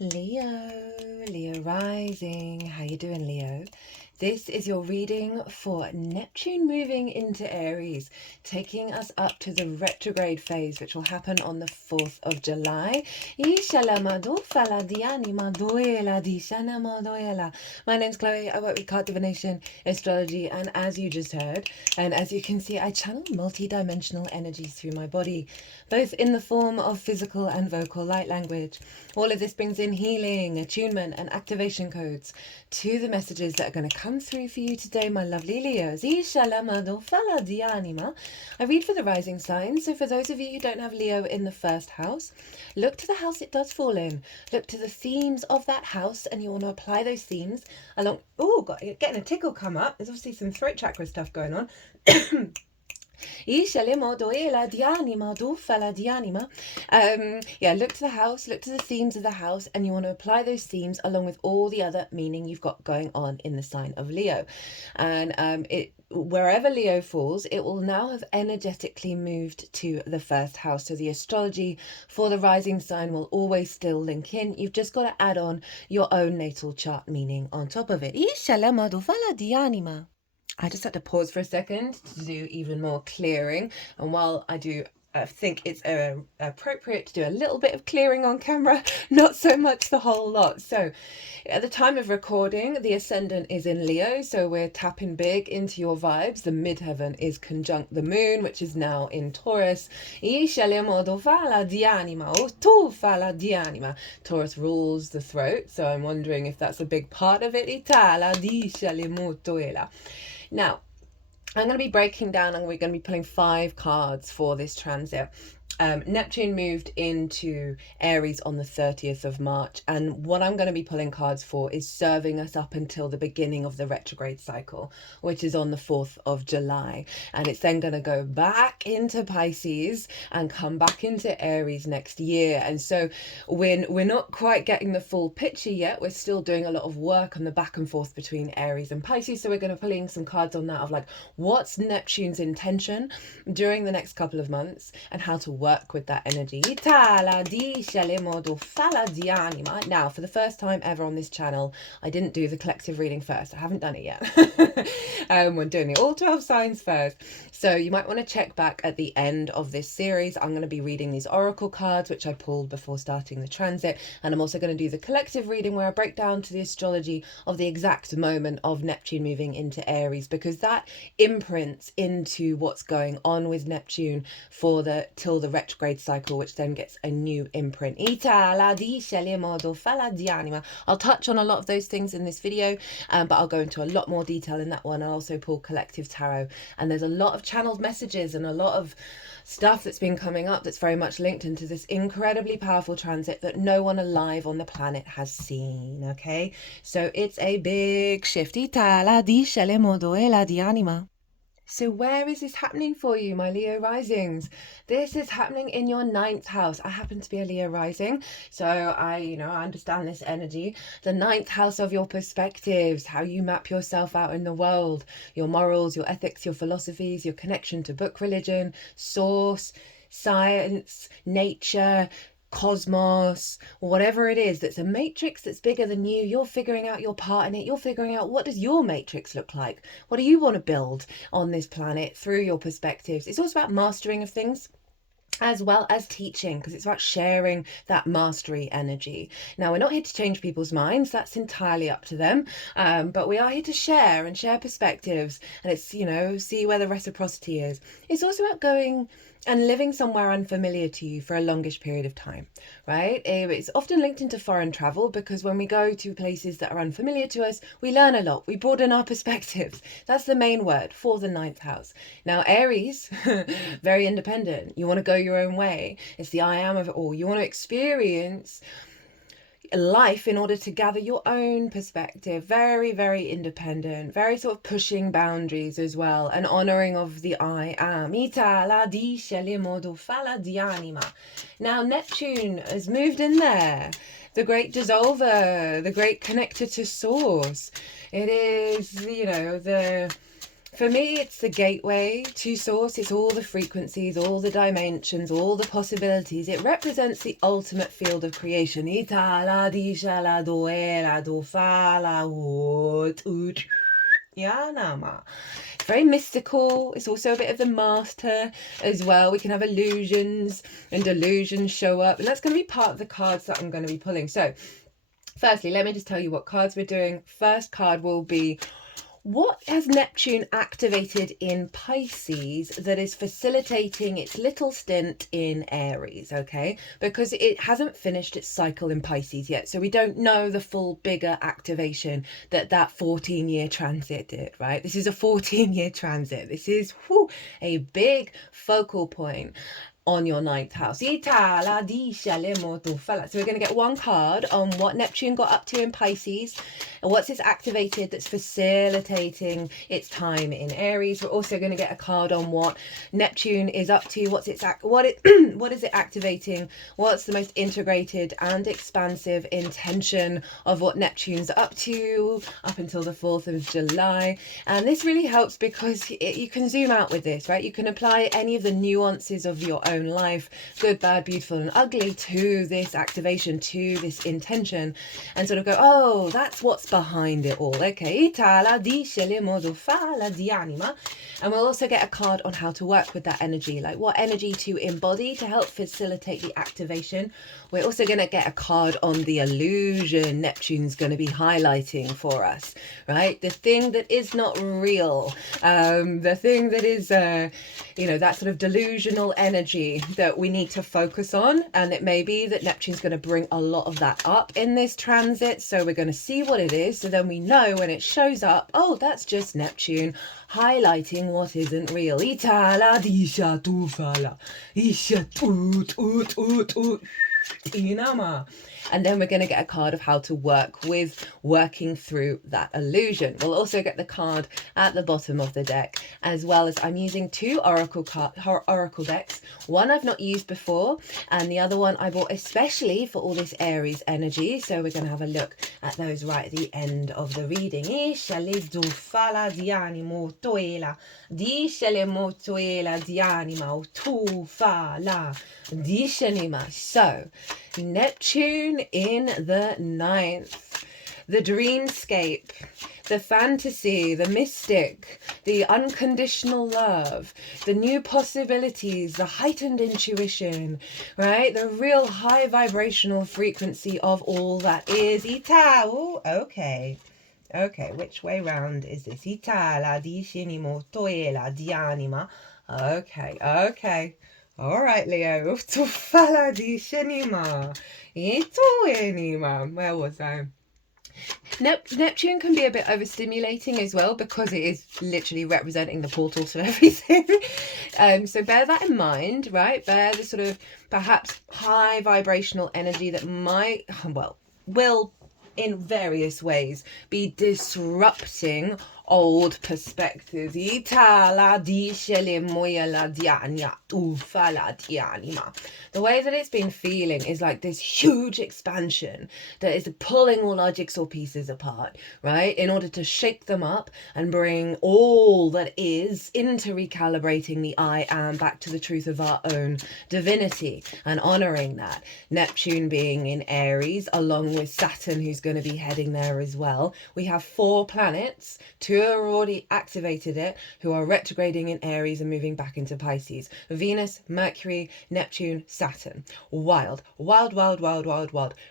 Leo rising. How you doing, Leo? This is your reading for Neptune moving into Aries, taking us up to the retrograde phase, which will happen on the 4th of July. My name's Chloe. I work with card divination, astrology, and as you just heard, and as you can see, I channel multi-dimensional energies through my body, both in the form of physical and vocal light language. All of this brings in healing, attunement, and activation codes to the messages that are going to come through for you today, my lovely Leos. I read for the rising signs, so for those of you who don't have Leo in the first house, look to the house it does fall in. Look to the themes of that house, and you want to apply those themes along. Oh, getting a tickle come up. There's obviously some throat chakra stuff going on. Yeah, look to the house, look to the themes of the house, and you want to apply those themes along with all the other meaning you've got going on in the sign of Leo. And wherever Leo falls, it will now have energetically moved to the first house. So the astrology for the rising sign will always still link in. You've just got to add on your own natal chart meaning on top of it. I just had to pause for a second to do even more clearing. And while I do think it's appropriate to do a little bit of clearing on camera, not so much the whole lot. So at the time of recording, the ascendant is in Leo, so we're tapping big into your vibes. The midheaven is conjunct the moon, which is now in Taurus. Taurus rules the throat, so I'm wondering if that's a big part of it. Now, I'm going to be breaking down and we're going to be pulling 5 cards for this transit. Neptune moved into Aries on the 30th of March, and what I'm going to be pulling cards for is serving us up until the beginning of the retrograde cycle, which is on the 4th of July, and it's then going to go back into Pisces and come back into Aries next year. And so we're not quite getting the full picture yet. We're still doing a lot of work on the back and forth between Aries and Pisces, so we're going to pull in some cards on that of like what's Neptune's intention during the next couple of months and how to work with that energy. Now, for the first time ever on this channel, I didn't do the collective reading first. I haven't done it yet. We're doing the all 12 signs first. So you might want to check back at the end of this series. I'm going to be reading these oracle cards, which I pulled before starting the transit. And I'm also going to do the collective reading where I break down to the astrology of the exact moment of Neptune moving into Aries, because that imprints into what's going on with Neptune for till the retrograde cycle, which then gets a new imprint. I'll touch on a lot of those things in this video, but I'll go into a lot more detail in that one. I'll also pull collective tarot, and there's a lot of channeled messages and a lot of stuff that's been coming up that's very much linked into this incredibly powerful transit that no one alive on the planet has seen. Okay, so it's a big shift. So where is this happening for you, my Leo risings? This is happening in your 9th house. I happen to be a Leo rising, so I understand this energy. The 9th house of your perspectives, how you map yourself out in the world, your morals, your ethics, your philosophies, your connection to book religion, source, science, nature, cosmos, whatever it is that's a matrix that's bigger than you. You're figuring out your part in it. You're figuring out, what does your matrix look like? What do you want to build on this planet through your perspectives? It's also about mastering of things as well as teaching, because it's about sharing that mastery energy. Now, we're not here to change people's minds. That's entirely up to them. But we are here to share and share perspectives, and it's, see where the reciprocity is. It's also about going and living somewhere unfamiliar to you for a longish period of time, right? It's often linked into foreign travel, because when we go to places that are unfamiliar to us, we learn a lot, we broaden our perspectives. That's the main word for the 9th house. Now, Aries, very independent. You want to go your own way. It's the I am of it all. You want to experience life in order to gather your own perspective. Very, very independent, very sort of pushing boundaries as well, and honoring of the I am. Now, Neptune has moved in there. The great dissolver, the great connector to source. It is, the For me, it's the gateway to source. It's all the frequencies, all the dimensions, all the possibilities. It represents the ultimate field of creation. Itala, dishala, doela, dofala, yanama. It's very mystical. It's also a bit of the master as well. We can have illusions and delusions show up. And that's going to be part of the cards that I'm going to be pulling. So, firstly, let me just tell you what cards we're doing. First card will be, what has Neptune activated in Pisces that is facilitating its little stint in Aries, okay? Because it hasn't finished its cycle in Pisces yet, so we don't know the full bigger activation that 14-year transit did, right? This is a 14-year transit. This is a big focal point on your 9th house. So we're going to get one card on what Neptune got up to in Pisces and what's it's activated that's facilitating its time in Aries. We're also going to get a card on what Neptune is up to, what is it activating, what's the most integrated and expansive intention of what Neptune's up to up until the 4th of July. And this really helps because you can zoom out with this, right? You can apply any of the nuances of your own life, good, bad, beautiful and ugly, to this activation, to this intention, and sort of go, oh, that's what's behind it all. Okay, and we'll also get a card on how to work with that energy, like what energy to embody to help facilitate the activation. We're also going to get a card on the illusion Neptune's going to be highlighting for us, right? The thing that is not real, the thing that is, that sort of delusional energy that we need to focus on. And it may be that Neptune's going to bring a lot of that up in this transit. So we're going to see what it is. So then we know when it shows up, oh, that's just Neptune highlighting what isn't real. And then we're going to get a card of how to work with working through that illusion. We'll also get the card at the bottom of the deck, as well as I'm using 2 oracle decks. One I've not used before, and the other one I bought especially for all this Aries energy. So we're going to have a look at those right at the end of the reading. So, Neptune in the 9th, the dreamscape, the fantasy, the mystic, the unconditional love, the new possibilities, the heightened intuition, right? The real high vibrational frequency of all that is. Ooh, okay. Okay, which way round is this? Okay. All right, Leo. Where was I? Neptune can be a bit overstimulating as well because it is literally representing the portal to everything. So bear that in mind, right? Bear the sort of perhaps high vibrational energy that will in various ways be disrupting old perspectives. The way that it's been feeling is like this huge expansion that is pulling all our jigsaw pieces apart, right? In order to shake them up and bring all that is into recalibrating the I am back to the truth of our own divinity and honoring that. Neptune being in Aries, along with Saturn, who's going to be heading there as well. We have 4 planets, 2 have already activated it, who are retrograding in Aries and moving back into Pisces. Venus, Mercury, Neptune, Saturn. Wild.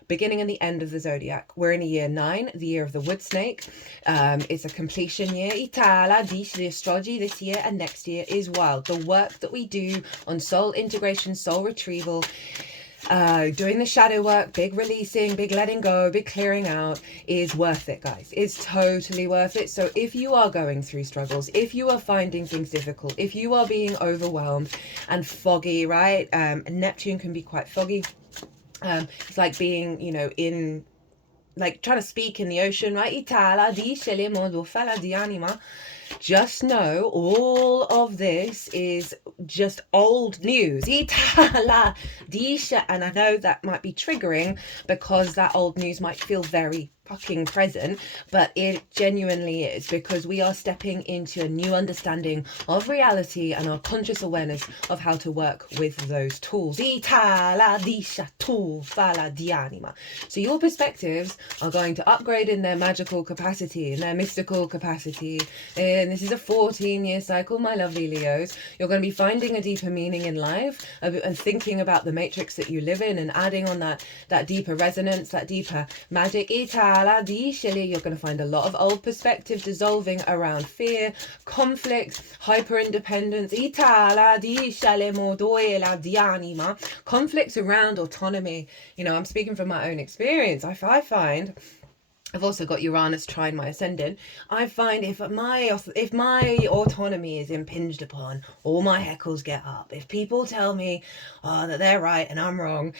Beginning and the end of the zodiac. We're in a year 9, the year of the wood snake. It's a completion year. The astrology this year and next year is wild. The work that we do on soul integration, soul retrieval, doing the shadow work, big releasing, big letting go, big clearing out is worth it, guys. It's totally worth it. So if you are going through struggles, if you are finding things difficult, if you are being overwhelmed and foggy, right? Neptune can be quite foggy. It's like being, in, like trying to speak in the ocean, right? just know all of this is just old news. Itala disha. And I know that might be triggering because that old news might feel very fucking present, but it genuinely is, because we are stepping into a new understanding of reality and our conscious awareness of how to work with those tools. Itala disha tu fala dianima. So your perspectives are going to upgrade in their magical capacity, in their mystical capacity. And this is a 14-year cycle, my lovely Leos. You're going to be finding a deeper meaning in life and thinking about the matrix that you live in and adding on that deeper resonance, that deeper magic. You're going to find a lot of old perspectives dissolving around fear, conflict, hyper-independence. Conflicts around autonomy. You know, I'm speaking from my own experience. I find I've also got Uranus trine my ascendant. I find if my autonomy is impinged upon, all my heckles get up. If people tell me that they're right and I'm wrong,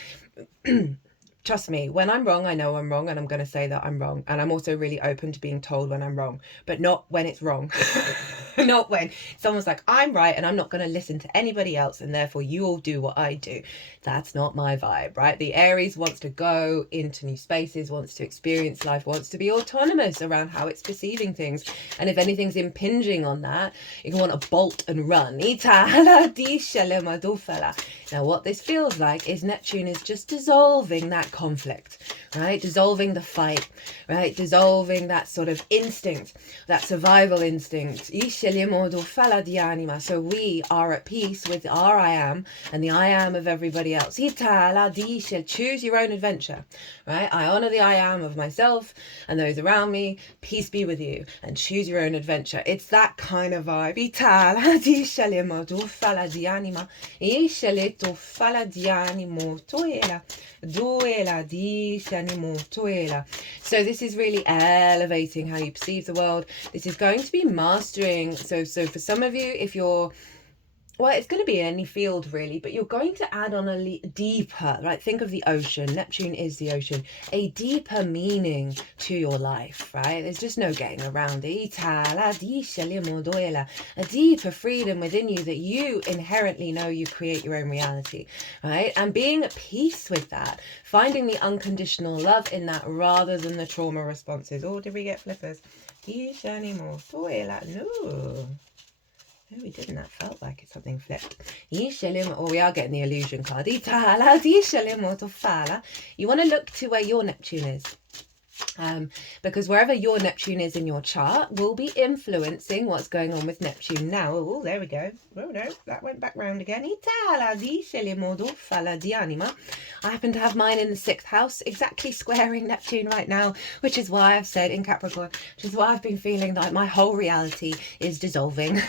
trust me, when I'm wrong, I know I'm wrong, and I'm going to say that I'm wrong. And I'm also really open to being told when I'm wrong, but not when it's wrong. Not when someone's like, I'm right, and I'm not going to listen to anybody else, and therefore you all do what I do. That's not my vibe, right? The Aries wants to go into new spaces, wants to experience life, wants to be autonomous around how it's perceiving things. And if anything's impinging on that, you can want to bolt and run. Now, what this feels like is Neptune is just dissolving that conflict, right? Dissolving the fight, right? Dissolving that sort of instinct, that survival instinct. So we are at peace with our I am and the I am of everybody else. Choose your own adventure, right? I honor the I am of myself and those around me. Peace be with you, and choose your own adventure. It's that kind of vibe. So this is really elevating how you perceive the world. This is going to be mastering. So for some of you, if you're, well, it's going to be in any field really, but you're going to add on a deeper, right? Think of the ocean. Neptune is the ocean. A deeper meaning to your life, right? There's just no getting around it. A deeper freedom within you that you inherently know you create your own reality, right? And being at peace with that, finding the unconditional love in that rather than the trauma responses. Oh, did we get flippers? No. No, we didn't. That felt like it's something flipped. Oh, we are getting the illusion card. You want to look to where your Neptune is. Because wherever your Neptune is in your chart will be influencing what's going on with Neptune now. Oh, there we go. Oh no, that went back round again. I happen to have mine in the 6th house, exactly squaring Neptune right now, which is why I've said in Capricorn, which is why I've been feeling like my whole reality is dissolving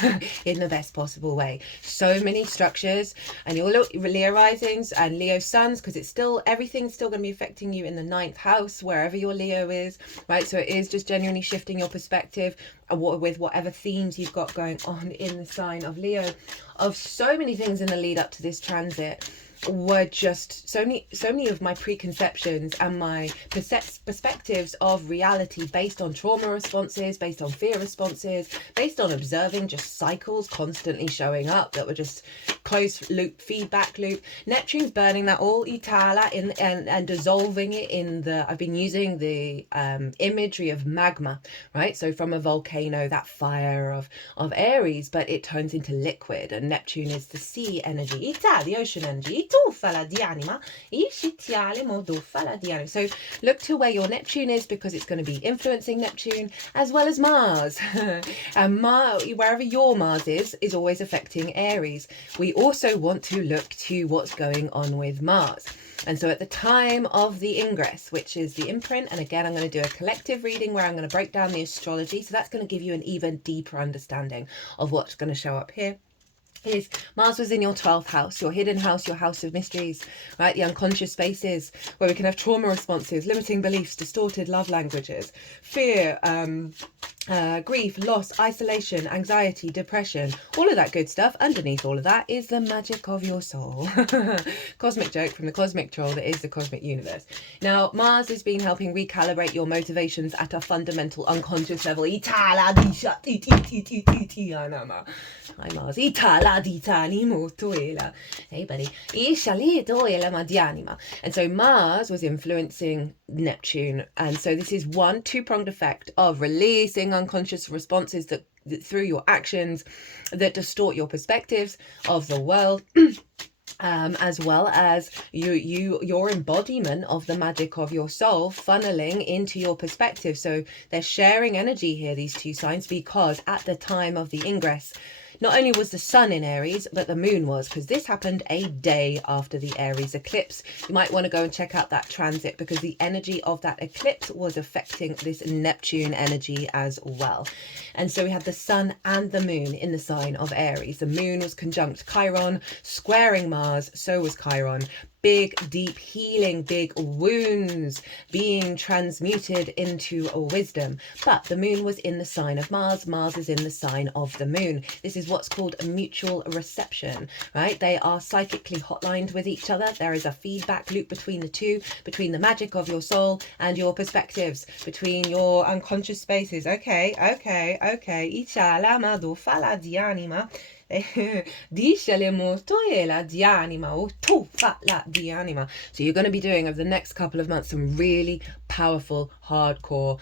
in the best possible way. So many structures, and your Leo risings and Leo suns, because it's still, everything's still going to be affecting you in the 9th house, wherever your Leo is, right? So it is just genuinely shifting your perspective with whatever themes you've got going on in the sign of Leo. Of so many things in the lead up to this transit were just so many of my preconceptions and my perspectives of reality based on trauma responses, based on fear responses, based on observing just cycles constantly showing up that were just closed loop, feedback loop. Neptune's burning that all and dissolving it in the, I've been using the imagery of magma, right? So from a volcano, that fire of Aries, but it turns into liquid, and Neptune is the sea energy, the ocean energy. So look to where your Neptune is, because it's going to be influencing Neptune as well as Mars. And wherever your Mars is always affecting Aries. We also want to look to what's going on with Mars. And so at the time of the ingress, which is the imprint, and again, I'm going to do a collective reading where I'm going to break down the astrology. So that's going to give you an even deeper understanding of what's going to show up here. is Mars was in your 12th house, your hidden house, your house of mysteries, right? The unconscious spaces where we can have trauma responses, limiting beliefs, distorted love languages, fear, grief, loss, isolation, anxiety, depression, all of that good stuff. Underneath all of that is the magic of your soul. Cosmic joke from the cosmic troll that is the cosmic universe. Now, Mars has been helping recalibrate your motivations at a fundamental unconscious level. Hi Mars. Hey buddy. And so Mars was influencing Neptune. And so this is one two-pronged effect of releasing unconscious responses that through your actions that distort your perspectives of the world. As well as your embodiment of the magic of your soul funneling into your perspective. So they're sharing energy here, these two signs, because at the time of the ingress, not only was the sun in Aries, but the moon was, because this happened a day after the Aries eclipse. You might want to go and check out that transit, because the energy of that eclipse was affecting this Neptune energy as well. And so we had the sun and the moon in the sign of Aries. The moon was conjunct Chiron, squaring Mars, so was Chiron. Big, deep healing, big wounds being transmuted into a wisdom. But the moon was in the sign of Mars. Mars is in the sign of the moon. This is what's called a mutual reception, right? They are psychically hotlined with each other. There is a feedback loop between the two, between the magic of your soul and your perspectives, between your unconscious spaces. Okay. So you're going to be doing over the next couple of months some really powerful, hardcore,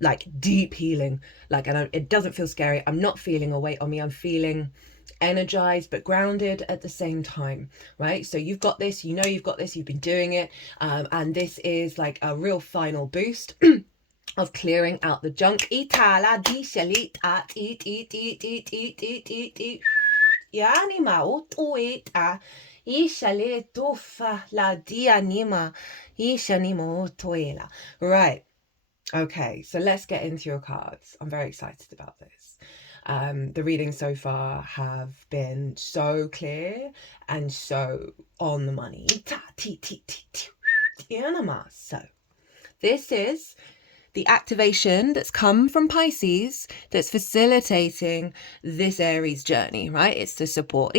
like deep healing. Like, and it doesn't feel scary. I'm not feeling a weight on me. I'm feeling energized but grounded at the same time, right? So you've got this, you know you've got this, you've been doing it, and this is like a real final boost of clearing out the junk. Right. Okay, so let's get into your cards. I'm very excited about this. The readings so far have been so clear and so on the money. So this is the activation that's come from Pisces that's facilitating this Aries journey, right? It's the support.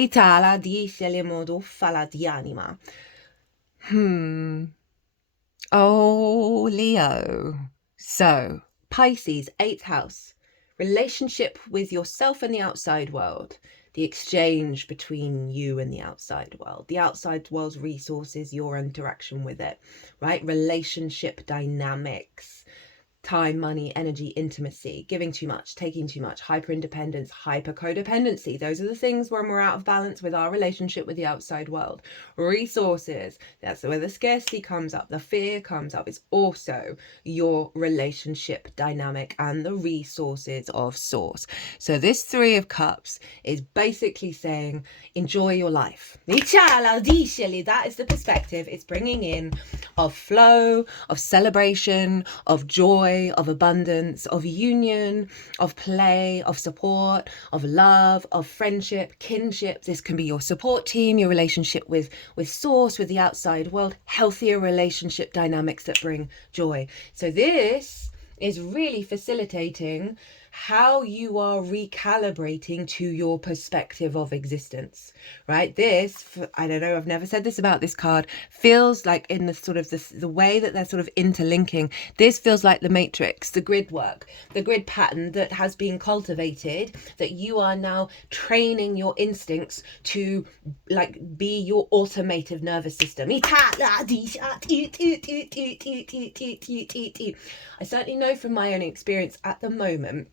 Oh, Leo. So, Pisces, 8th house. Relationship with yourself and the outside world. The exchange between you and the outside world. The outside world's resources, your interaction with it, right? Relationship dynamics. Time, money, energy, intimacy, giving too much, taking too much, hyper-independence, hyper-codependency. Those are the things when we're out of balance with our relationship with the outside world. Resources, that's where the scarcity comes up, the fear comes up. It's also your relationship dynamic and the resources of source. So this 3 of Cups is basically saying, enjoy your life. That is the perspective it's bringing in of flow, of celebration, of joy, of abundance, of union, of play, of support, of love, of friendship, kinship. This can be your support team, your relationship with source, with the outside world, healthier relationship dynamics that bring joy. So this is really facilitating how you are recalibrating to your perspective of existence, right? This, I don't know, I've never said this about this card, feels like in the sort of the way that they're sort of interlinking, this feels like the matrix, the grid work, the grid pattern that has been cultivated, that you are now training your instincts to like be your automated nervous system. I certainly know from my own experience at the moment,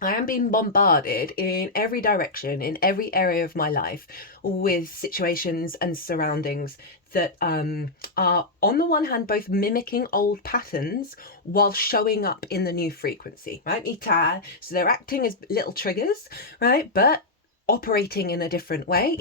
I am being bombarded in every direction, in every area of my life, with situations and surroundings that are, on the one hand, both mimicking old patterns while showing up in the new frequency, right? So they're acting as little triggers, right? But operating in a different way,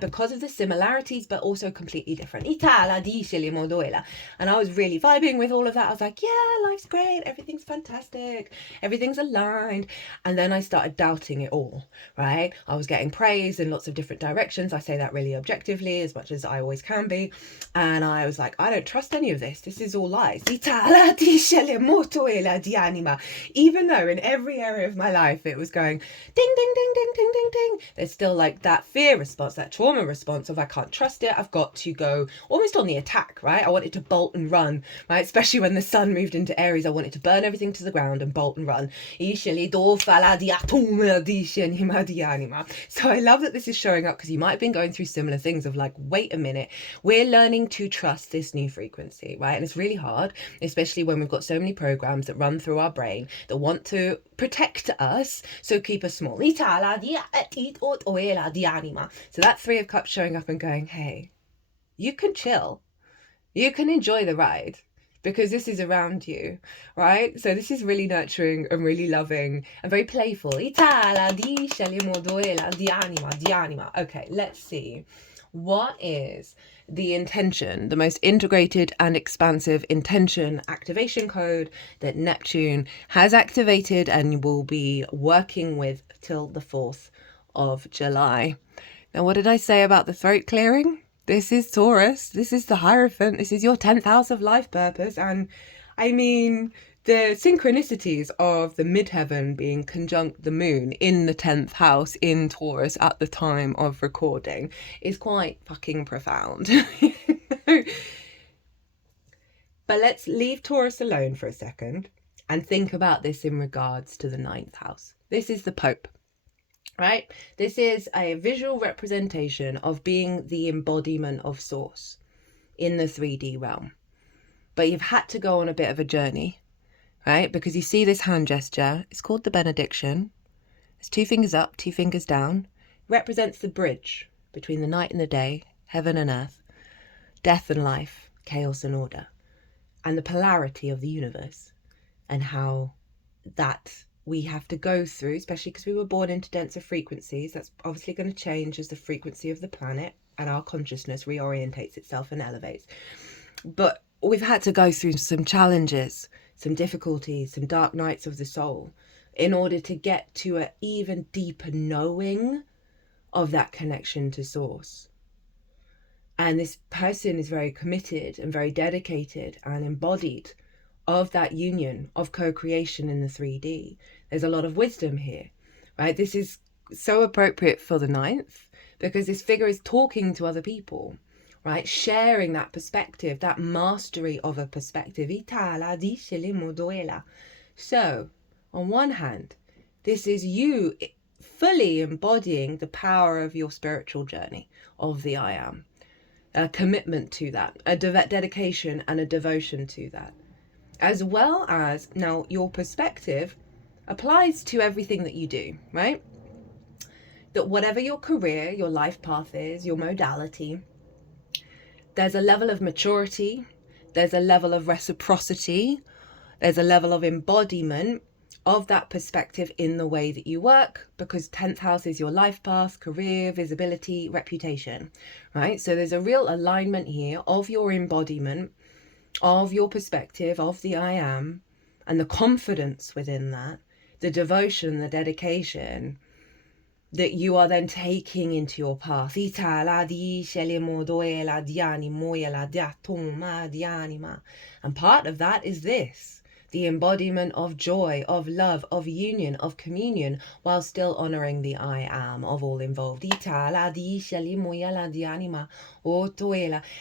because of the similarities, but also completely different. And I was really vibing with all of that. I was like, yeah, life's great, everything's fantastic, everything's aligned. And then I started doubting it all, right? I was getting praise in lots of different directions. I say that really objectively, as much as I always can be. And I was like, I don't trust any of this. This is all lies. Even though in every area of my life it was going ding, ding, ding, ding, ding, ding, ding, there's still like that fear response, that trauma response of I can't trust it. I've got to go almost on the attack, right? I wanted to bolt and run, right? Especially when the sun moved into Aries, I wanted to burn everything to the ground and bolt and run. So I love that this is showing up, because you might have been going through similar things of like, wait a minute, we're learning to trust this new frequency, right? And it's really hard, especially when we've got so many programs that run through our brain that want to protect us, so keep us small. So that Three of Cups showing up and going, hey, you can chill, you can enjoy the ride, because this is around you, right? So this is really nurturing and really loving and very playful. Okay, let's see. What is the intention, the most integrated and expansive intention activation code that Neptune has activated and will be working with till the 4th of July? Now, what did I say about the throat clearing? This is Taurus. This is the Hierophant. This is your 10th house of life purpose. And I mean, the synchronicities of the midheaven being conjunct the moon in the 10th house in Taurus at the time of recording is quite fucking profound. But let's leave Taurus alone for a second and think about this in regards to the 9th house. This is the Pope, right? This is a visual representation of being the embodiment of Source in the 3D realm. But you've had to go on a bit of a journey, right? Because you see this hand gesture. It's called the benediction. It's 2 fingers up, 2 fingers down. It represents the bridge between the night and the day, heaven and earth, death and life, chaos and order, and the polarity of the universe, and how that we have to go through, especially because we were born into denser frequencies. That's obviously going to change as the frequency of the planet and our consciousness reorientates itself and elevates. But we've had to go through some challenges, some difficulties, some dark nights of the soul in order to get to an even deeper knowing of that connection to Source. And this person is very committed and very dedicated and embodied of that union of co-creation in the 3D. There's a lot of wisdom here, right? This is so appropriate for the 9th because this figure is talking to other people, right? Sharing that perspective, that mastery of a perspective. So, on one hand, this is you fully embodying the power of your spiritual journey of the I Am. A commitment to that, a dedication and a devotion to that. As well as, now your perspective applies to everything that you do, right? That whatever your career, your life path is, your modality, there's a level of maturity, there's a level of reciprocity, there's a level of embodiment of that perspective in the way that you work, because 10th house is your life path, career, visibility, reputation, right? So there's a real alignment here of your embodiment, of your perspective, of the I Am, and the confidence within that, the devotion, the dedication that you are then taking into your path. And part of that is this, the embodiment of joy, of love, of union, of communion, while still honoring the I Am of all involved.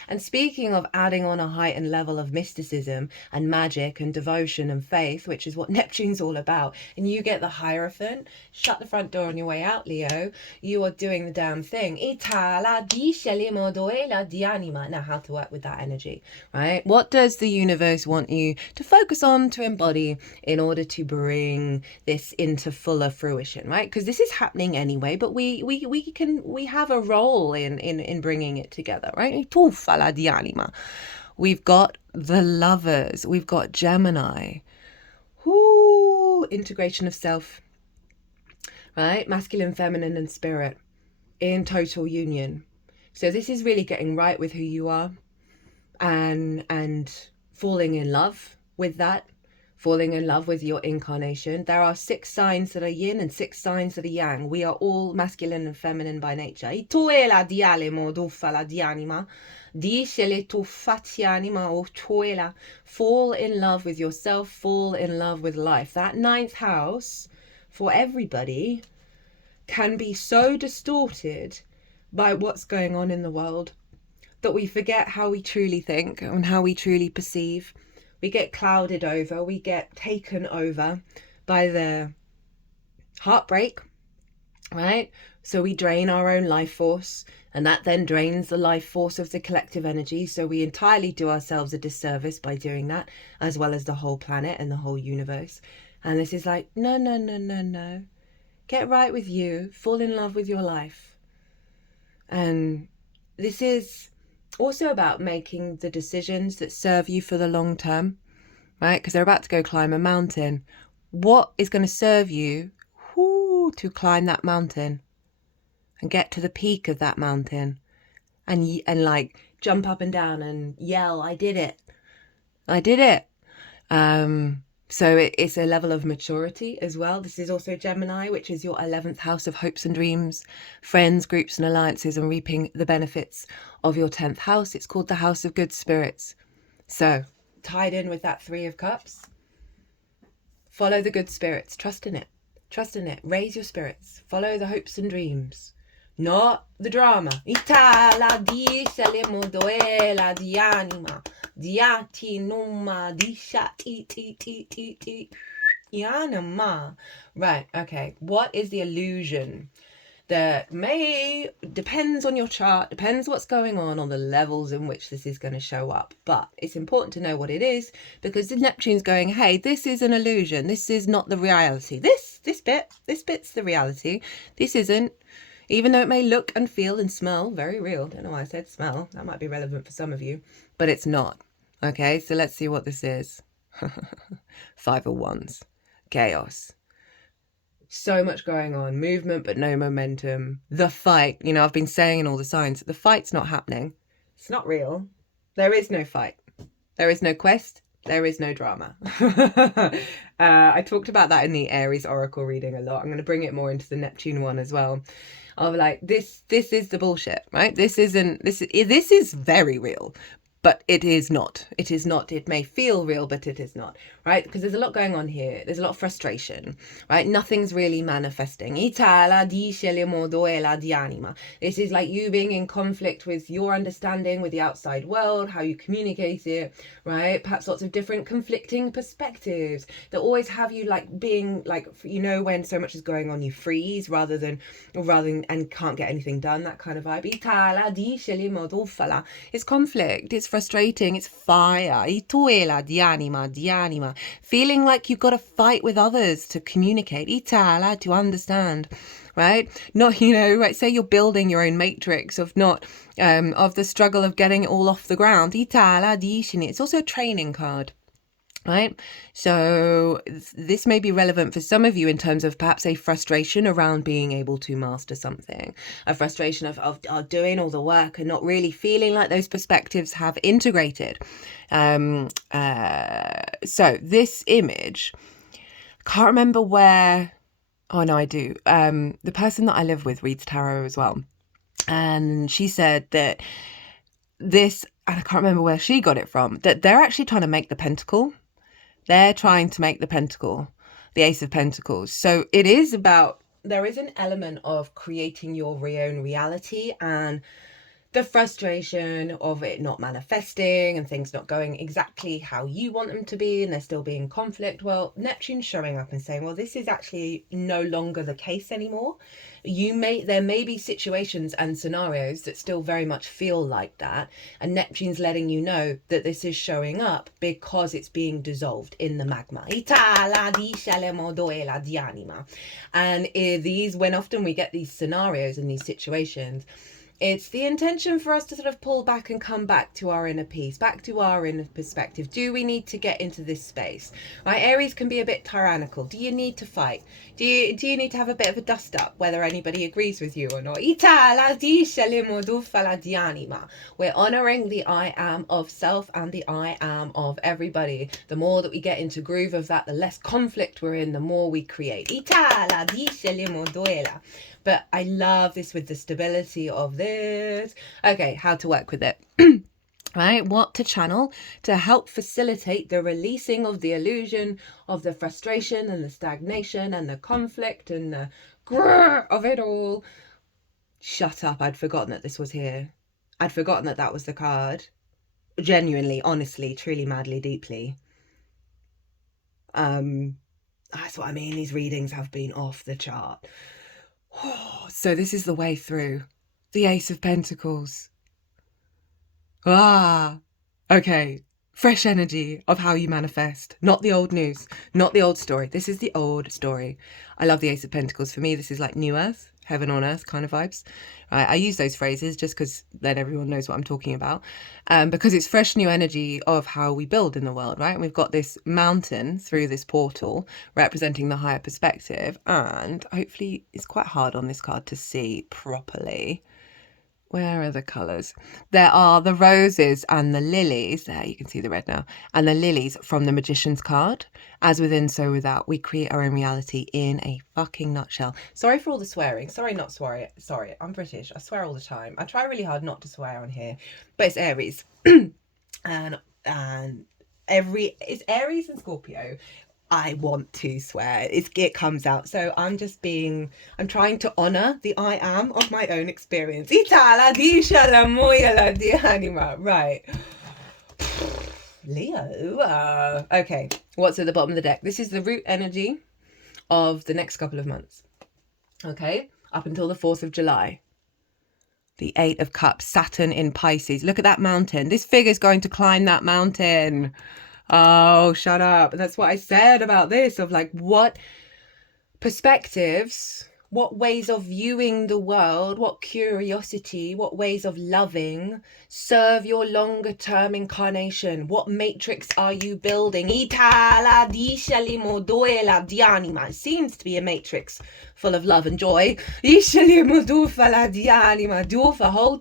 And speaking of adding on a heightened level of mysticism and magic and devotion and faith, which is what Neptune's all about, and you get the Hierophant, shut the front door on your way out, Leo, you are doing the damn thing. Now, how to work with that energy, right? What does the universe want you to focus on, to embody, in order to bring this into fuller fruition, right? Because this is happening anyway, but we have a role in bringing it together, right? We've got the Lovers, we've got Gemini. Integration of self, right? Masculine, feminine, and spirit. in total union. So this is really getting right with who you are, and falling in love with that, falling in love with your incarnation. There are 6 signs that are yin and 6 signs that are yang. We are all masculine and feminine by nature. Fall in love with yourself, fall in love with life. That 9th house for everybody can be so distorted by what's going on in the world that we forget how we truly think and how we truly perceive. We get clouded over, we get taken over by the heartbreak, right? So we drain our own life force, and that then drains the life force of the collective energy. So we entirely do ourselves a disservice by doing that, as well as the whole planet and the whole universe. And this is like, no, no, no, no, no. Get right with you, fall in love with your life. And this is also about making the decisions that serve you for the long term, right? Because they're about to go climb a mountain. What is going to serve you to climb that mountain and get to the peak of that mountain and like jump up and down and yell, I did it. I did it. So it's a level of maturity as well. This is also Gemini, which is your 11th house of hopes and dreams, friends, groups and alliances, and reaping the benefits of your 10th house. It's called the house of good spirits. So tied in with that 3 of cups, follow the good spirits, trust in it, raise your spirits, follow the hopes and dreams, not the drama. Itala dice le modoela di anima. Diati numa dishati ti yanama. Right, okay. What is the illusion that depends on your chart, depends what's going on the levels in which this is going to show up. But it's important to know what it is, because the Neptune's going, hey, this is an illusion. This is not the reality. This bit's the reality. This isn't. Even though it may look and feel and smell very real. Don't know why I said smell. That might be relevant for some of you, but it's not. Okay, so let's see what this is. 5 of Wands. Chaos. So much going on. Movement, but no momentum. The fight. You know, I've been saying in all the signs, the fight's not happening. It's not real. There is no fight. There is no quest. There is no drama. I talked about that in the Aries oracle reading a lot. I'm going to bring it more into the Neptune one as well. Of like, this is the bullshit, right? This is very real, but it is not. It is not. It may feel real, but it is not, right? Because there's a lot going on here. There's a lot of frustration, right? Nothing's really manifesting. This is like you being in conflict with your understanding with the outside world, how you communicate it, right? Perhaps lots of different conflicting perspectives that always have you like being like, you know, when so much is going on, you freeze rather than and can't get anything done, that kind of vibe. It's conflict, it's frustrating, it's fire. Feeling like you've got to fight with others to communicate, to understand, right? Not, you know, right, say you're building your own matrix of not of the struggle of getting it all off the ground. It's also a training card. Right, so this may be relevant for some of you in terms of perhaps a frustration around being able to master something, a frustration of doing all the work and not really feeling like those perspectives have integrated. So this image, can't remember where. Oh no, I do. The person that I live with reads tarot as well, and she said that this, and I can't remember where she got it from, that they're actually trying to make the pentacle. They're trying to make the pentacle, the Ace of Pentacles. So it is about, there is an element of creating your own reality and the frustration of it not manifesting and things not going exactly how you want them to be, and there still being conflict. Well, Neptune's showing up and saying, well, this is actually no longer the case anymore. There may be situations and scenarios that still very much feel like that, and Neptune's letting you know that this is showing up because it's being dissolved in the magma. And these, when often we get these scenarios and these situations, It's the intention for us to sort of pull back and come back to our inner peace, back to our inner perspective. Do we need to get into this space? Right, Aries can be a bit tyrannical. Do you need to fight? Do you need to have a bit of a dust up, whether anybody agrees with you or not? We're honouring the I am of self and the I am of everybody. The more that we get into groove of that, the less conflict we're in, the more we create. But I love this with the stability of this. Okay, how to work with it. Right, what to channel to help facilitate the releasing of the illusion of the frustration and the stagnation and the conflict and the grrr of it all. Shut up, I'd forgotten that this was here. I'd forgotten that that was the card. Genuinely, honestly, truly, madly, deeply. That's what I mean. These readings have been off the chart. So this is the way through. The Ace of Pentacles. Okay. Fresh energy of how you manifest. Not the old news. Not the old story. This is the old story. I love the Ace of Pentacles. For me, this is like New Earth, heaven on earth kind of vibes. I use those phrases just because then everyone knows what I'm talking about. Because it's fresh new energy of how we build in the world, right? And we've got this mountain through this portal representing the higher perspective. And hopefully it's quite hard on this card to see properly. Where are the colours? There are the roses and the lilies. There, you can see the red now. And the lilies from the Magician's card. As within, so without. We create our own reality in a fucking nutshell. Sorry for all the swearing. Sorry, not swearing. Sorry, I'm British. I swear all the time. I try really hard not to swear on here. But it's Aries. and it's Aries and Scorpio. I want to swear. It comes out. So I'm trying to honour the I am of my own experience. Right. Leo. Okay. What's at the bottom of the deck? This is the root energy of the next couple of months. Okay. Up until the 4th of July. The 8 of Cups. Saturn in Pisces. Look at that mountain. This figure's going to climb that mountain. Oh, shut up. That's what I said about this, of like what perspectives, what ways of viewing the world, what curiosity, what ways of loving serve your longer term incarnation. What matrix are you building? It seems to be a matrix full of love and joy. Hold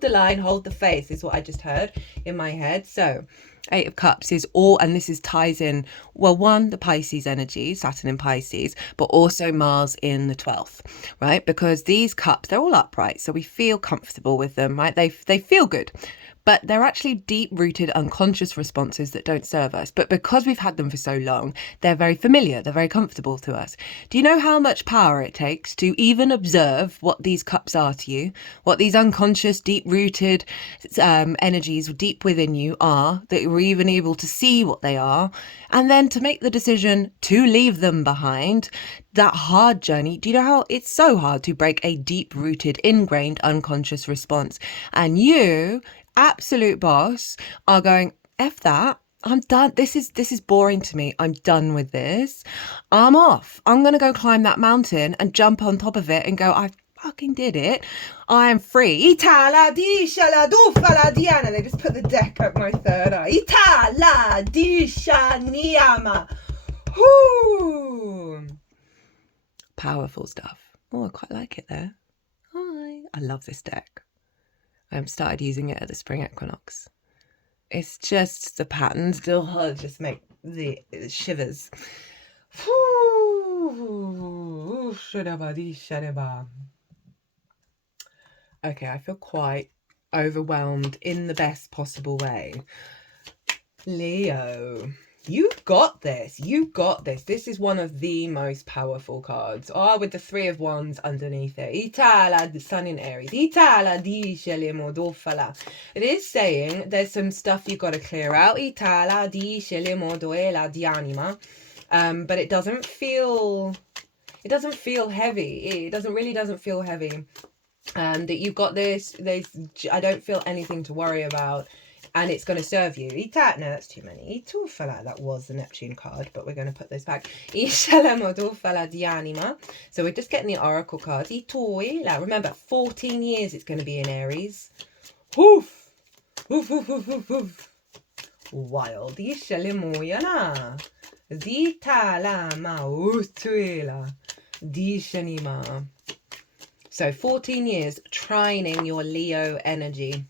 the line, hold the faith is what I just heard in my head. So 8 of Cups is all, and this ties in, well, one, the Pisces energy, Saturn in Pisces, but also Mars in the 12th, right? Because these cups, they're all upright, so we feel comfortable with them, right? They feel good. But they're actually deep-rooted unconscious responses that don't serve us. But because we've had them for so long, they're very familiar, they're very comfortable to us. Do you know how much power it takes to even observe what these cups are to you? What these unconscious, deep-rooted energies deep within you are, that you're even able to see what they are, and then to make the decision to leave them behind? That hard journey. Do you know how it's so hard to break a deep-rooted, ingrained, unconscious response? And you, absolute boss, are going, F that. I'm done. This is boring to me. I'm done with this. I'm off. I'm going to go climb that mountain and jump on top of it and go, I fucking did it. I am free. They just put the deck up my third eye. Powerful stuff. Oh, I quite like it there. Hi. I love this deck. I started using it at the spring equinox. It's just the patterns still just make the shivers. Okay, I feel quite overwhelmed in the best possible way. Leo, you've got this. You've got this. This is one of the most powerful cards. Oh, with the 3 of Wands underneath it. The Sun in Aries. It is saying there's some stuff you've got to clear out. But it doesn't feel heavy. It really doesn't feel heavy. That you've got this. I don't feel anything to worry about. and it's going to serve you. No, that's too many. That was the Neptune card, but we're going to put those back. Di anima. So we're just getting the oracle cards. Remember, 14 years it's going to be in Aries. Woof! Woof, woof, woof, woof, woof. Wild. So 14 years trining your Leo energy.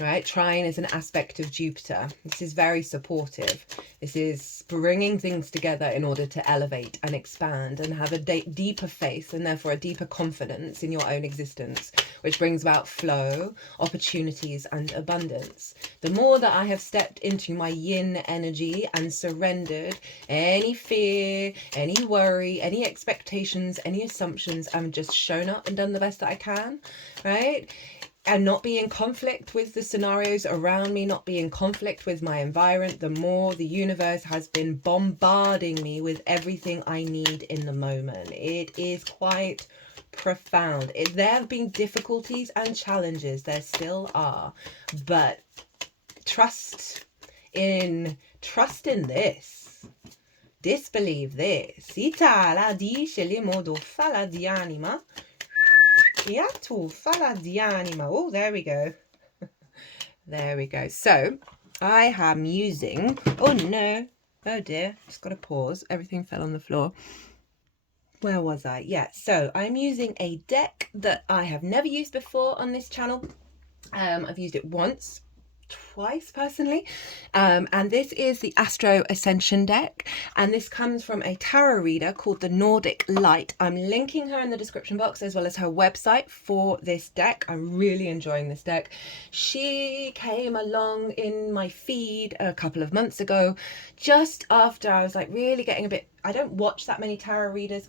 Right, trine is an aspect of Jupiter. This is very supportive. This is bringing things together in order to elevate and expand and have a deeper faith and therefore a deeper confidence in your own existence, which brings about flow, opportunities and abundance. The more that I have stepped into my yin energy and surrendered any fear, any worry, any expectations, any assumptions, and just shown up and done the best that I can, right? And not be in conflict with the scenarios around me, not be in conflict with my environment, the more the universe has been bombarding me with everything I need in the moment. It is quite profound. There have been difficulties and challenges, there still are, but trust in this. Disbelieve this. Oh, there we go. There we go. So I am using, oh no, oh dear, just got to pause. Everything fell on the floor. Where was I? Yeah, so I'm using a deck that I have never used before on this channel. I've used it once, twice personally, and this is the Astro Ascension deck, and this comes from a tarot reader called the Nordic Light. I'm linking her in the description box as well as her website for this deck. I'm really enjoying this deck. She came along in my feed a couple of months ago, just after I was like really getting a bit, I don't watch that many tarot readers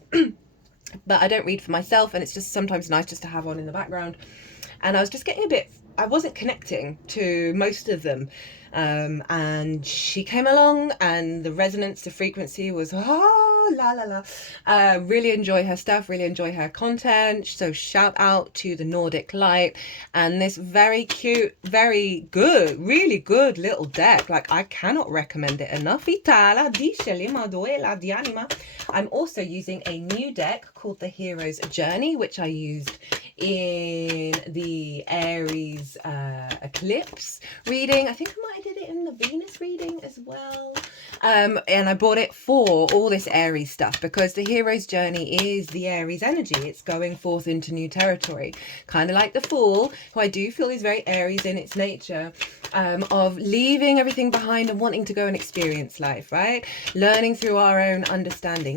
but I don't read for myself, and it's just sometimes nice just to have on in the background, and I was just getting a bit, I wasn't connecting to most of them, and she came along and the resonance, the frequency was really enjoy her stuff, really enjoy her content. So shout out to the Nordic Light and this very cute, very good, really good little deck. Like, I cannot recommend it enough. I'm also using a new deck called the Hero's Journey, which I used in the Aries eclipse reading. I think I might have did it in the Venus reading as well, and I bought it for all this Aries stuff because the Hero's Journey is the Aries energy. It's going forth into new territory, kind of like the Fool, who I do feel is very Aries in its nature, of leaving everything behind and wanting to go and experience life, right? Learning through our own understanding.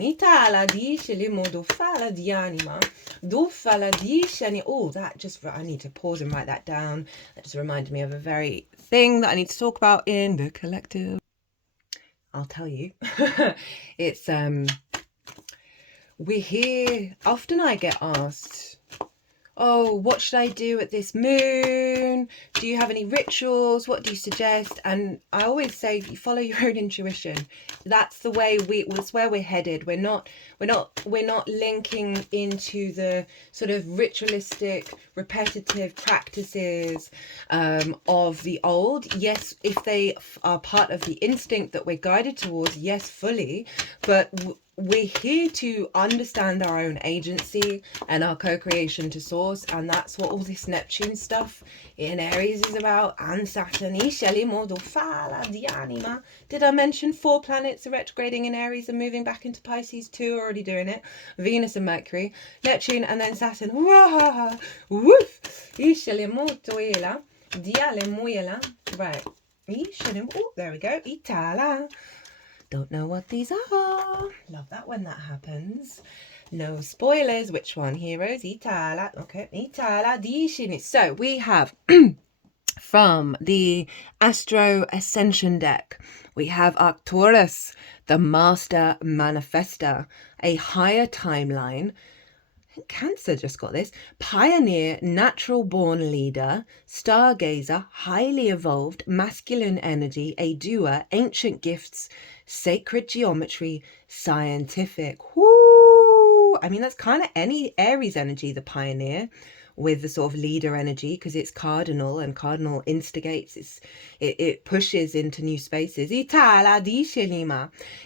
Oh, that just, I need to pause and write that down. That just reminded me of a very thing that I need to talk about in the collective. I'll tell you. It's we're here, often I get asked, oh, what should I do at this moon? Do you have any rituals? What do you suggest? And I always say, you follow your own intuition. That's the way that's where we're headed. We're not linking into the sort of ritualistic, repetitive practices of the old. Yes, if they are part of the instinct that we're guided towards, yes, fully, but we're here to understand our own agency and our co-creation to source, and that's what all this Neptune stuff in Aries is about. And Saturn. Did I mention 4 planets are retrograding in Aries and moving back into Pisces? 2 already doing it. Venus and Mercury, Neptune, and then Saturn. Woof! Right. Oh, there we go. Itala. Don't know what these are. Love that when that happens. No spoilers. Which one? Heroes. Itala. Okay. Itala. Dishin. So we have from the Astro Ascension deck, we have Arcturus, the Master Manifester, a higher timeline. Cancer just got this. Pioneer, natural born leader, stargazer, highly evolved, masculine energy, a doer, ancient gifts, sacred geometry, scientific. Woo! I mean, that's kind of any Aries energy, the pioneer. with the sort of leader energy, because it's cardinal, and cardinal instigates, it pushes into new spaces.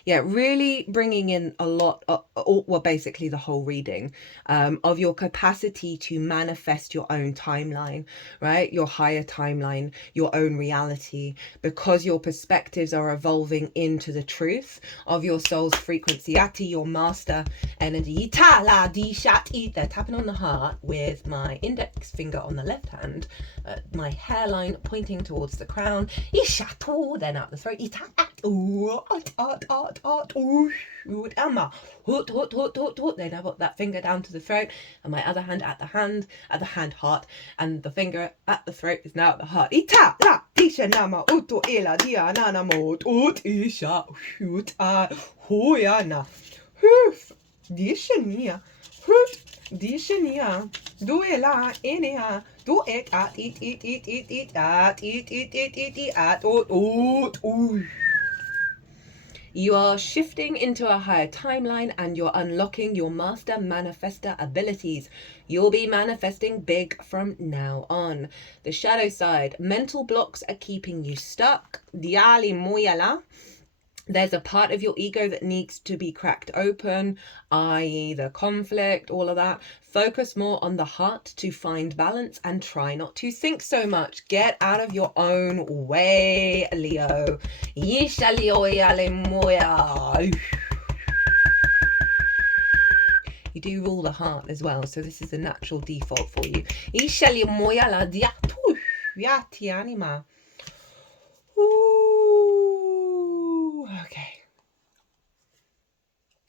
Yeah, really bringing in a lot of, well, basically the whole reading, of your capacity to manifest your own timeline, right? Your higher timeline, your own reality, because your perspectives are evolving into the truth of your soul's frequency. Ati, your master energy. They're tapping on the heart with my index finger on the left hand, my hairline pointing towards the crown. Then out the throat. Then I put that finger down to the throat, and my other hand at the hand heart, and the finger at the throat is now at the heart. Dishania, duela, inea, do it at it at You are shifting into a higher timeline, and you're unlocking your master manifester abilities. You'll be manifesting big from now on. The shadow side, mental blocks are keeping you stuck. Diali moyala. There's a part of your ego that needs to be cracked open, i.e. the conflict, all of that. Focus more on the heart to find balance, and try not to think so much. Get out of your own way, Leo. Yisha Leo yale moya. You do rule the heart as well, so this is a natural default for you. Yisha Leo moya la diatu yati anima. Okay.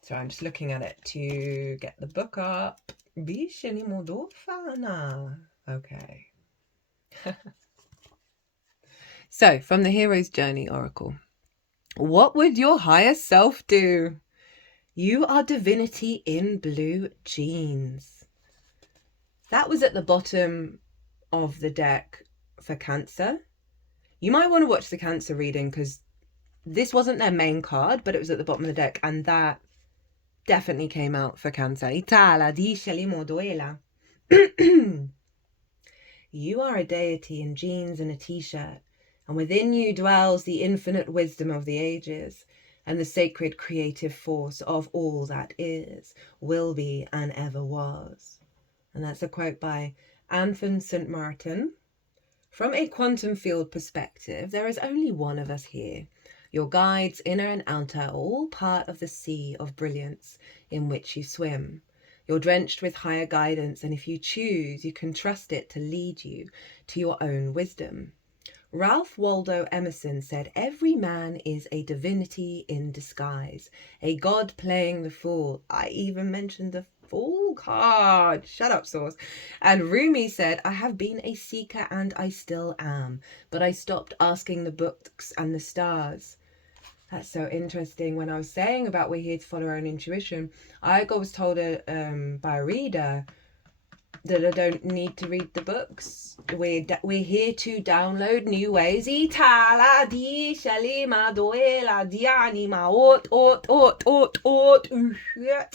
So I'm just looking at it to get the book up. Okay. So, from the Hero's Journey Oracle. What would your higher self do? You are divinity in blue jeans. That was at the bottom of the deck for Cancer. You might want to watch the Cancer reading, because this wasn't their main card, but it was at the bottom of the deck, and that definitely came out for Cancer. You are a deity in jeans and a t-shirt, and within you dwells the infinite wisdom of the ages and the sacred creative force of all that is, will be, and ever was. And that's a quote by Anthony St. Martin. From a quantum field perspective, there is only one of us here. Your guides, inner and outer, are all part of the sea of brilliance in which you swim. You're drenched with higher guidance, and if you choose, you can trust it to lead you to your own wisdom. Ralph Waldo Emerson said, every man is a divinity in disguise, a god playing the fool. I even mentioned the Fool card. Shut up, Source. And Rumi said, I have been a seeker and I still am, but I stopped asking the books and the stars. That's so interesting. When I was saying about we're here to follow our own intuition, I was told by a reader that I don't need to read the books. We're here to download new ways. Itala di shalima doela di anima ot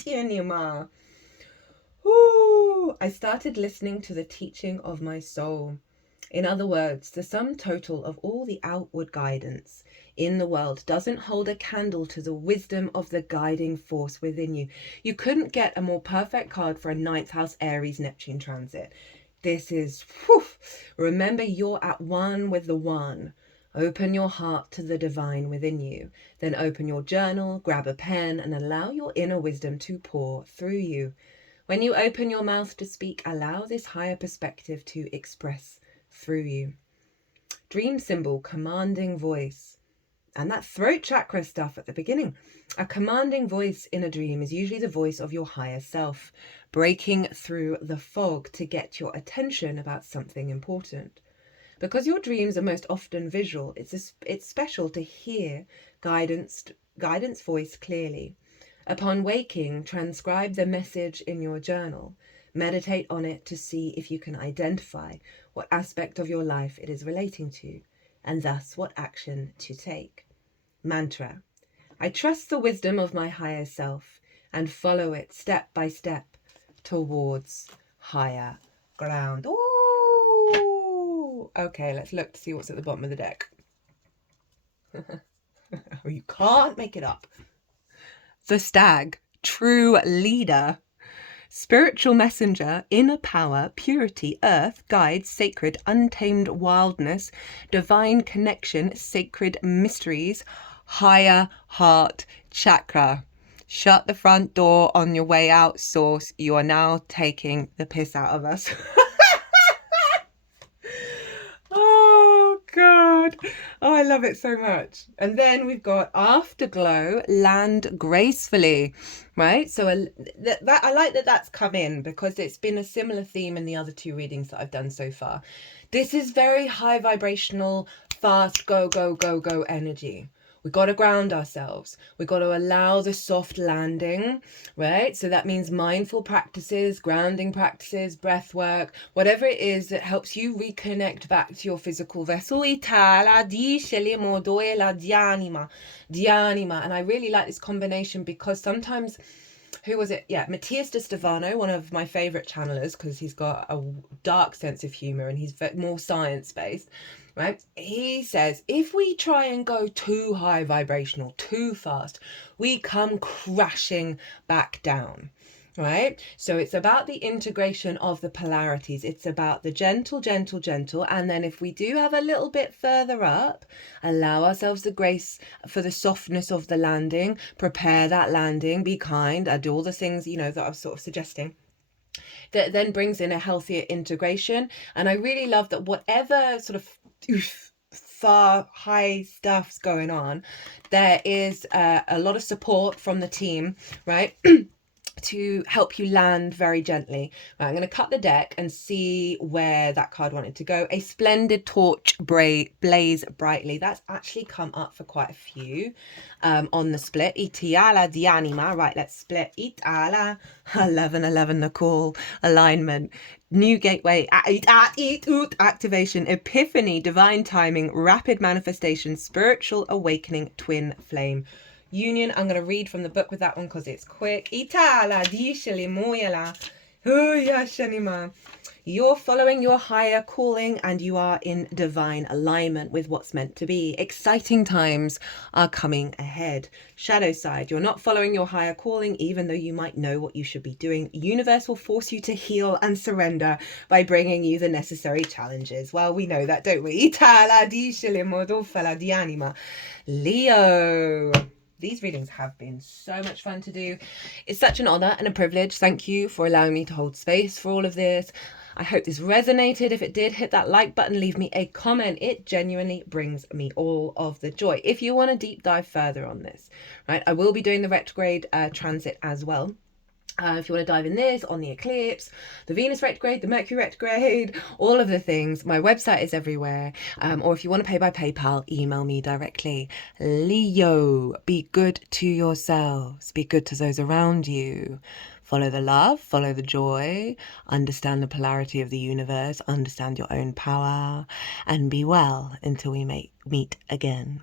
anima. I started listening to the teaching of my soul. In other words, the sum total of all the outward guidance in the world doesn't hold a candle to the wisdom of the guiding force within you. You couldn't get a more perfect card for a 9th house Aries Neptune transit. This is, remember, you're at one with the one. Open your heart to the divine within you. Then open your journal, grab a pen, and allow your inner wisdom to pour through you. When you open your mouth to speak, allow this higher perspective to express through you. Dream symbol, commanding voice. And that throat chakra stuff at the beginning. A commanding voice in a dream is usually the voice of your higher self, breaking through the fog to get your attention about something important. Because your dreams are most often visual, it's special to hear guidance voice clearly. Upon waking, transcribe the message in your journal. Meditate on it to see if you can identify what aspect of your life it is relating to, and thus what action to take. Mantra. I trust the wisdom of my higher self and follow it step by step towards higher ground. Ooh. Okay, let's look to see what's at the bottom of the deck. You can't make it up. The Stag, true leader, spiritual messenger, inner power, purity, earth, guides, sacred, untamed wildness, divine connection, sacred mysteries, higher heart chakra. Shut the front door on your way out, Source. You are now taking the piss out of us. Oh, God. Oh, I love it so much. And then we've got Afterglow, land gracefully, right? So that I like that that's come in because it's been a similar theme in the other two readings that I've done so far. This is very high vibrational, fast, go, go, go, go energy. We've got to ground ourselves. We've got to allow the soft landing, right? So that means mindful practices, grounding practices, breath work, whatever it is that helps you reconnect back to your physical vessel. And I really like this combination because sometimes, who was it? Yeah, Matthias de Stefano, one of my favorite channelers because he's got a dark sense of humor and he's more science-based. Right? He says, if we try and go too high vibrational, too fast, we come crashing back down, right? So it's about the integration of the polarities. It's about the gentle, gentle, gentle. And then if we do have a little bit further up, allow ourselves the grace for the softness of the landing, prepare that landing, be kind, do all the things, you know, that I was sort of suggesting. That then brings in a healthier integration. And I really love that whatever sort of far high stuff's going on, there is a lot of support from the team, right? To help you land very gently. Right, I'm going to cut the deck and see where that card wanted to go. A splendid torch blaze brightly. That's actually come up for quite a few on the split. Itiala di anima. Right, let's split. Itala. 11, the call. Alignment. New gateway. Activation. Epiphany. Divine timing. Rapid manifestation. Spiritual awakening. Twin flame. Union. I'm going to read from the book with that one because it's quick. You're following your higher calling and you are in divine alignment with what's meant to be. Exciting times are coming ahead. Shadow side, you're not following your higher calling even though you might know what you should be doing. Universe will force you to heal and surrender by bringing you the necessary challenges. Well, we know that, don't we? Leo. These readings have been so much fun to do. It's such an honor and a privilege. Thank you for allowing me to hold space for all of this. I hope this resonated. If it did, hit that like button, leave me a comment. It genuinely brings me all of the joy. If you want to deep dive further on this, right, I will be doing the retrograde transit as well. If you want to dive in this, on the eclipse, the Venus retrograde, the Mercury retrograde, all of the things, my website is everywhere. Or if you want to pay by PayPal, email me directly. Leo, be good to yourselves. Be good to those around you. Follow the love, follow the joy, understand the polarity of the universe, understand your own power, and be well until we meet again.